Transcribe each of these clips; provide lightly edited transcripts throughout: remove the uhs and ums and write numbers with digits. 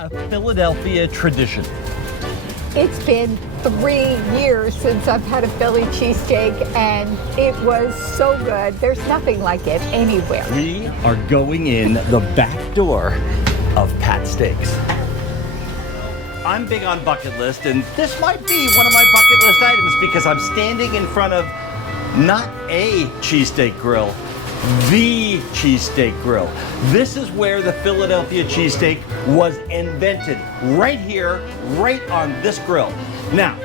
A Philadelphia tradition. It's been 3 years since I've had a Philly cheesesteak, and it was so good. There's nothing like it anywhere. We are going in the back door of Pat Steaks. I'm big on bucket list, and this might be one of my bucket list items because I'm standing in front of not a cheesesteak grill, the cheesesteak grill. This is where the Philadelphia cheesesteak was invented, right here, right on this grill. Now,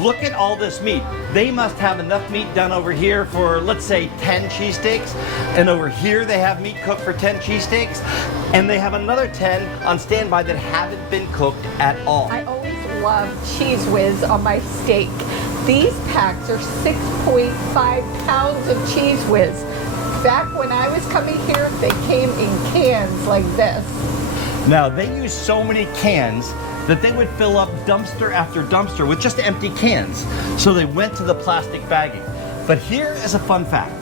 look at all this meat. They must have enough meat done over here for, let's say, 10 cheesesteaks, and over here they have meat cooked for 10 cheesesteaks, and they have another 10 on standby that haven't been cooked at all. I always love Cheese Whiz on my steak. These packs are 6.5 pounds of Cheese Whiz. Back when I was coming here, they came in cans like this. Now, they use so many cans that they would fill up dumpster after dumpster with just empty cans. So they went to the plastic bagging. But here is a fun fact.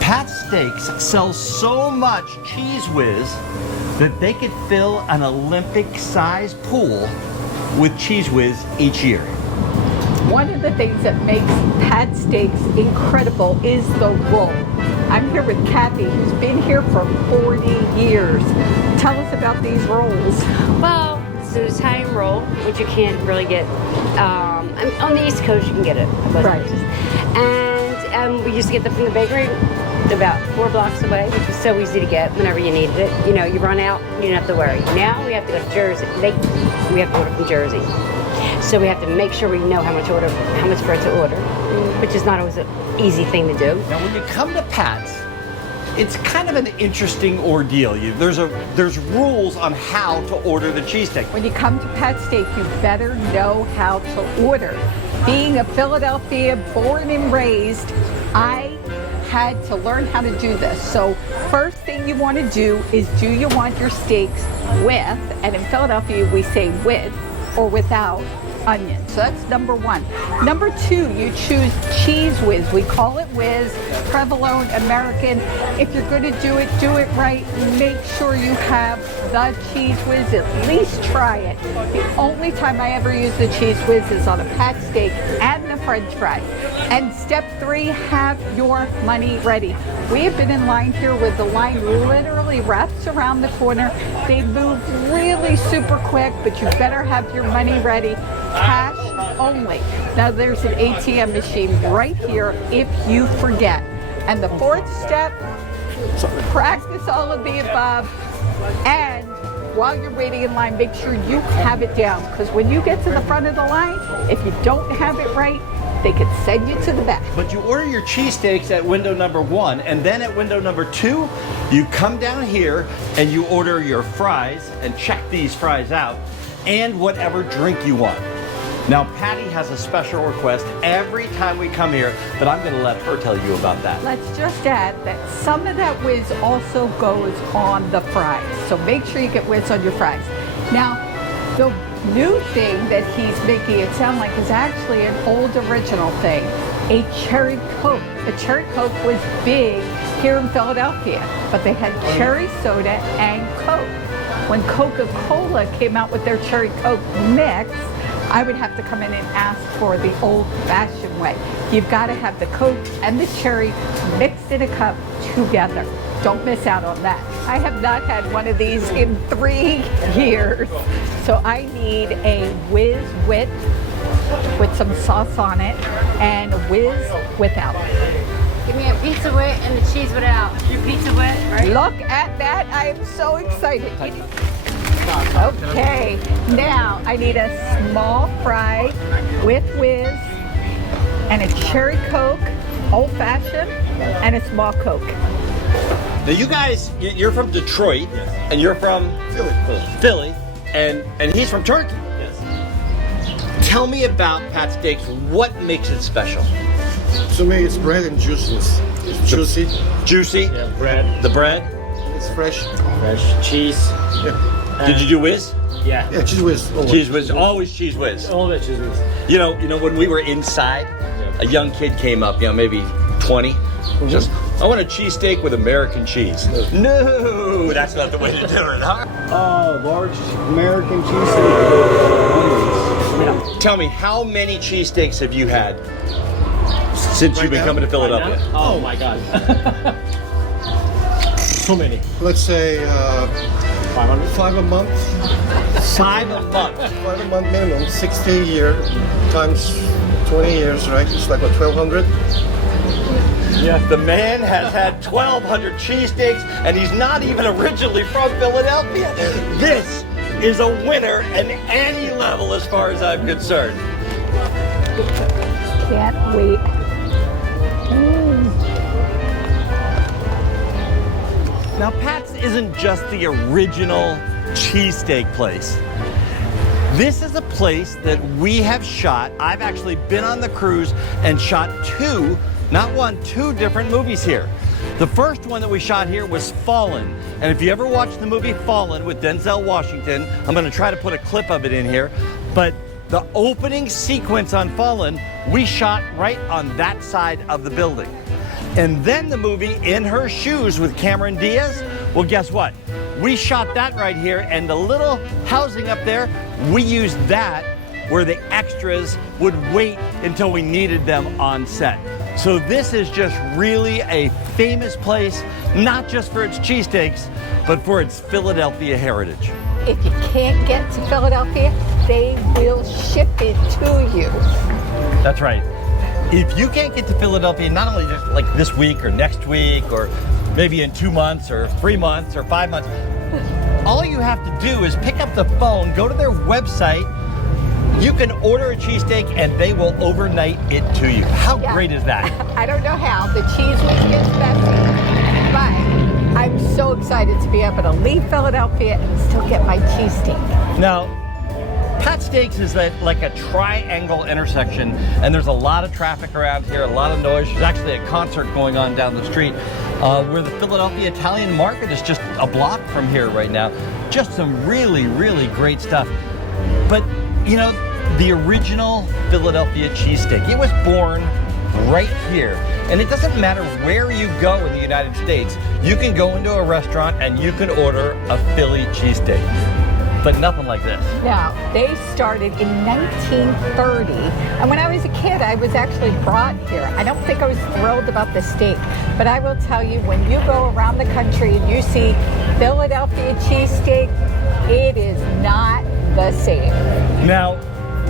Pat Steaks sells so much Cheese Whiz that they could fill an Olympic-sized pool with Cheese Whiz each year. One of the things that makes Pat Steaks incredible is the roll. I'm here with Cabbie, who's been here for 40 years. Tell us about these rolls. Well, it's an Italian roll, which you can't really get. On the East Coast, you can get it. Right. And we used to get them from the bakery about 4 blocks away, which was so easy to get whenever you needed it. You know, you run out, you don't have to worry. Now we have to go to Jersey. We have to order from Jersey. So we have to make sure we know how much bread to order, which is not always an easy thing to do. Now, when you come to Pat's, it's kind of an interesting ordeal. There's rules on how to order the cheesesteak. When you come to Pat Steak, you better know how to order. Being a Philadelphia born and raised, I had to learn how to do this. So first thing you want to do is, do you want your steaks with, and in Philadelphia we say with or without onions. So that's number one. Number two, you choose Cheese Whiz. We call it Whiz, Provolone, American. If you're going to do it right. Make sure you have the Cheese Whiz. At least try it. The only time I ever use the Cheese Whiz is on a Pat Steak and the French fries. And step 3, have your money ready. We have been in line here with the line literally wraps around the corner. They move really super quick, but you better have your money ready. Cash only. Now there's an ATM machine right here if you forget. And the 4th step, practice all of the above, and while you're waiting in line, make sure you have it down, because when you get to the front of the line, if you don't have it right, they could send you to the back. But you order your cheesesteaks at window number 1, and then at window number 2, you come down here and you order your fries and check these fries out and whatever drink you want. Now, Patti has a special request every time we come here, but I'm going to let her tell you about that. Let's just add that some of that whiz also goes on the fries. So make sure you get whiz on your fries. Now, the new thing that he's making it sound like is actually an old original thing, a cherry Coke. A cherry Coke was big here in Philadelphia, but they had cherry soda and Coke. When Coca-Cola came out with their cherry Coke mix, I would have to come in and ask for the old-fashioned way. You've got to have the Coke and the cherry mixed in a cup together. Don't miss out on that. I have not had one of these in 3 years. So I need a Whiz Wit with some sauce on it and a Whiz without. Give me a pizza wit and the cheese without. Your pizza wit, right? Look at that. I am so excited. Okay, now I need a small fry with whiz and a cherry Coke, old fashioned, and a small Coke. Now, you guys, you're from Detroit, and you're from Philly, and he's from Turkey. Yes. Tell me about Pat Steaks. What makes it special? To me, it's bread and juiciness. It's juicy. Juicy. Yeah, bread. The bread. It's fresh. Fresh cheese. Yeah. Did you do whiz? Yeah. Yeah, cheese whiz. Cheese whiz. Always cheese whiz. All of it cheese whiz. You know, when we were inside, a young kid came up, maybe 20, just I want a cheesesteak with American cheese. No, that's not the way to do it, huh? Oh, large American cheesesteak. Tell me, how many cheesesteaks have you had since you've been now? coming to Philadelphia? Oh my God. So many. Let's say 500? 5 a month. 5 a month. 5 a month minimum. 60 a year times 20 years, right? It's like what, 1,200? Yeah. The man has had 1,200 cheesesteaks, and he's not even originally from Philadelphia. This is a winner at any level as far as I'm concerned. Can't wait. Now, Pat's isn't just the original cheesesteak place. This is a place that we have shot. I've actually been on the cruise and shot 2, not 1, 2 different movies here. The first one that we shot here was Fallen. And if you ever watched the movie Fallen with Denzel Washington, I'm gonna try to put a clip of it in here, but the opening sequence on Fallen, we shot right on that side of the building. And then the movie In Her Shoes with Cameron Diaz, well, guess what? We shot that right here, and the little housing up there, we used that where the extras would wait until we needed them on set. So this is just really a famous place, not just for its cheesesteaks, but for its Philadelphia heritage. If you can't get to Philadelphia, they will ship it to you. That's right. If you can't get to Philadelphia, not only just like this week or next week or maybe in 2 months or 3 months or 5 months, all you have to do is pick up the phone, go to their website, you can order a cheesesteak and they will overnight it to you. How Yeah. great is that? I don't know how. The cheese was gets messy, but I'm so excited to be able to leave Philadelphia and still get my cheesesteak. Now, Pat Steaks is like a triangle intersection, and there's a lot of traffic around here, a lot of noise. There's actually a concert going on down the street where the Philadelphia Italian Market is just a block from here right now. Just some really, really great stuff. But, you know, the original Philadelphia cheesesteak, it was born right here. And it doesn't matter where you go in the United States, you can go into a restaurant and you can order a Philly cheesesteak. But nothing like this. Now, they started in 1930, and when I was a kid, I was actually brought here. I don't think I was thrilled about the steak, but I will tell you, when you go around the country and you see Philadelphia cheesesteak, it is not the same. Now,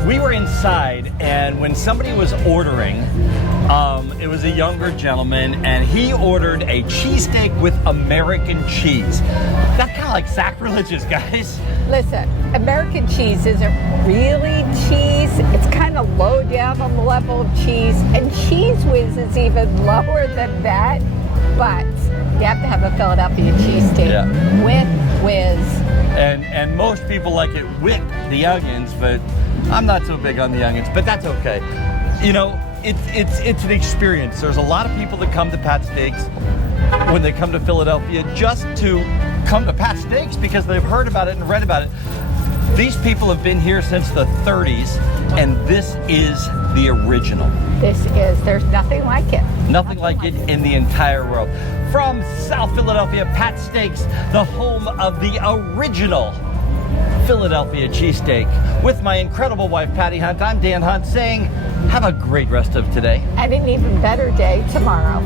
we were inside, and when somebody was ordering, it was a younger gentleman, and he ordered a cheesesteak with American cheese. That's kind of like sacrilegious, guys. Listen, American cheese isn't really cheese. It's kind of low down on the level of cheese, and Cheese Whiz is even lower than that. But you have to have a Philadelphia cheesesteak with whiz. And most people like it with the onions, but I'm not so big on the onions, but that's okay. You know, it's an experience. There's a lot of people that come to Pat Steaks when they come to Philadelphia just to come to Pat Steaks because they've heard about it and read about it. These people have been here since the 30s, and this is the original. There's nothing like it. Nothing like it in the entire world. From South Philadelphia, Pat Steaks, the home of the original Philadelphia cheesesteak. With my incredible wife, Patti Hunt, I'm Dan Hunt saying, have a great rest of today. And an even better day tomorrow.